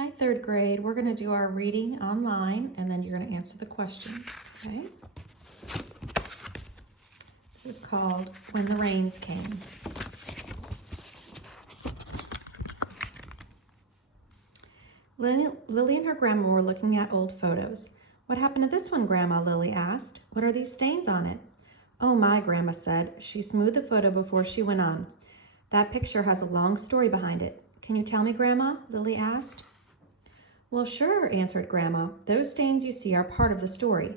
Hi, third grade. We're going to do our reading online, and then you're going to answer the questions, okay? This is called When the Rains Came. Lily and her grandma were looking at old photos. "What happened to this one, Grandma?" Lily asked. "What are these stains on it?" "Oh my," Grandma said. She smoothed the photo before she went on. "That picture has a long story behind it. Can you tell me, Grandma?" Lily asked. "Well, sure," answered Grandma. "Those stains you see are part of the story."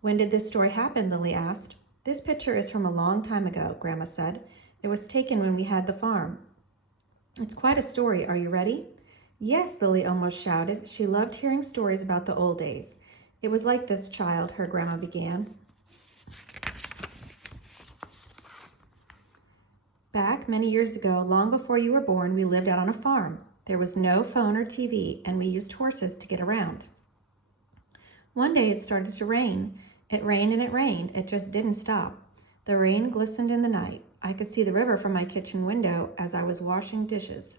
"When did this story happen?" Lily asked. "This picture is from a long time ago," Grandma said. "It was taken when we had the farm." "It's quite a story. Are you ready?" "Yes," Lily almost shouted. She loved hearing stories about the old days. "It was like this, child," her grandma began. "Back many years ago, long before you were born, we lived out on a farm. There was no phone or TV, and we used horses to get around. One day it started to rain. It rained and it rained. It just didn't stop. The rain glistened in the night. I could see the river from my kitchen window as I was washing dishes.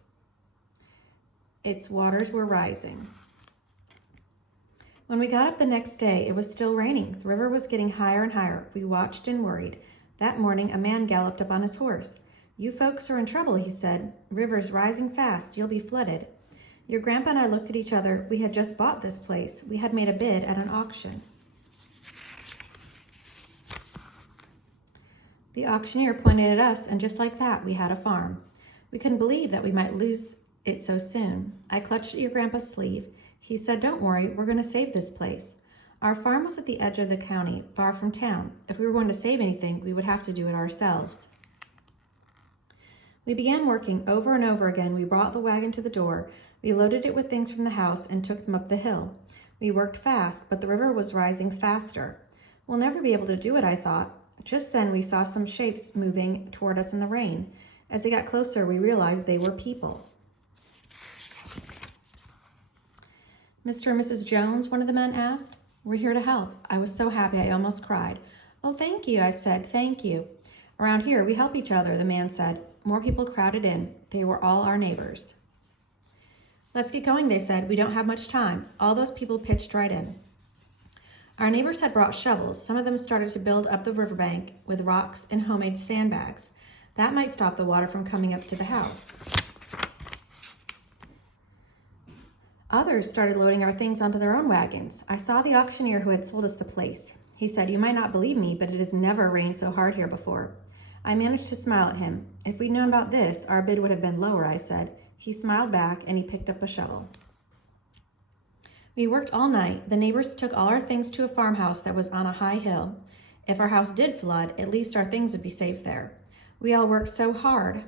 Its waters were rising. When we got up the next day, it was still raining. The river was getting higher and higher. We watched and worried. That morning, a man galloped up on his horse. 'You folks are in trouble,' he said. 'River's rising fast. You'll be flooded.' Your grandpa and I looked at each other. We had just bought this place. We had made a bid at an auction. The auctioneer pointed at us, and just like that, we had a farm. We couldn't believe that we might lose it so soon. I clutched at your grandpa's sleeve. He said, 'Don't worry, we're going to save this place.' Our farm was at the edge of the county, far from town. If we were going to save anything, we would have to do it ourselves. We began working over and over again. We brought the wagon to the door. We loaded it with things from the house and took them up the hill. We worked fast, but the river was rising faster. We'll never be able to do it, I thought. Just then we saw some shapes moving toward us in the rain. As they got closer, we realized they were people. 'Mr. and Mrs. Jones?' one of the men asked. 'We're here to help.' I was so happy I almost cried. 'Oh, thank you,' I said. 'Thank you.' 'Around here, we help each other,' the man said. More people crowded in. They were all our neighbors. 'Let's get going,' they said. 'We don't have much time.' All those people pitched right in. Our neighbors had brought shovels. Some of them started to build up the riverbank with rocks and homemade sandbags. That might stop the water from coming up to the house. Others started loading our things onto their own wagons. I saw the auctioneer who had sold us the place. He said, 'You might not believe me, but it has never rained so hard here before.' I managed to smile at him. 'If we'd known about this, our bid would have been lower,' I said. He smiled back and he picked up a shovel. We worked all night. The neighbors took all our things to a farmhouse that was on a high hill. If our house did flood, at least our things would be safe there. We all worked so hard.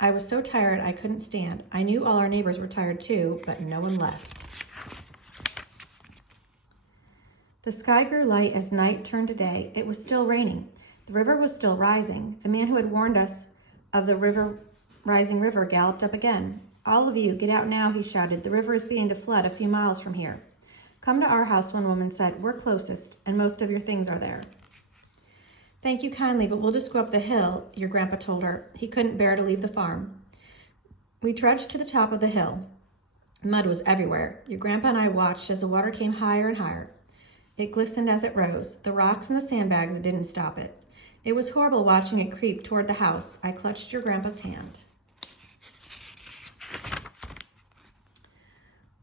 I was so tired I couldn't stand. I knew all our neighbors were tired too, but no one left. The sky grew light as night turned to day. It was still raining. The river was still rising. The man who had warned us of the rising river galloped up again. 'All of you, get out now,' he shouted. 'The river is beginning to flood a few miles from here.' 'Come to our house,' one woman said. 'We're closest, and most of your things are there.' 'Thank you kindly, but we'll just go up the hill,' your grandpa told her. He couldn't bear to leave the farm. We trudged to the top of the hill. Mud was everywhere. Your grandpa and I watched as the water came higher and higher. It glistened as it rose. The rocks and the sandbags didn't stop it. It was horrible watching it creep toward the house. I clutched your grandpa's hand.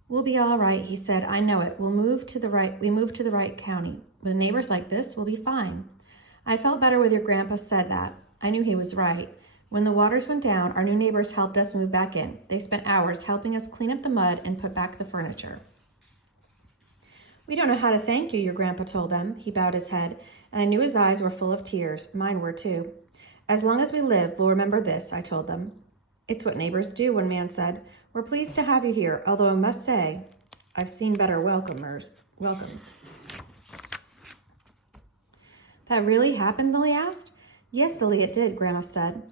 'We'll be all right,' he said. 'I know it. We moved to the right county. With neighbors like this, we'll be fine.' I felt better when your grandpa said that. I knew he was right. When the waters went down, our new neighbors helped us move back in. They spent hours helping us clean up the mud and put back the furniture. 'We don't know how to thank you,' your grandpa told them. He bowed his head, and I knew his eyes were full of tears. Mine were too. 'As long as we live, we'll remember this,' I told them. 'It's what neighbors do,' one man said. 'We're pleased to have you here, although I must say, I've seen better welcomes.' 'That really happened?' Lily asked. 'Yes, Lily, it did,' Grandma said.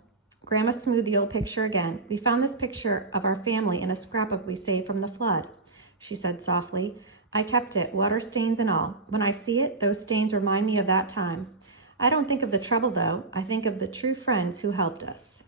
Grandma smoothed the old picture again. 'We found this picture of our family in a scrapbook we saved from the flood,' she said softly. 'I kept it, water stains and all. When I see it, those stains remind me of that time. I don't think of the trouble, though. I think of the true friends who helped us.'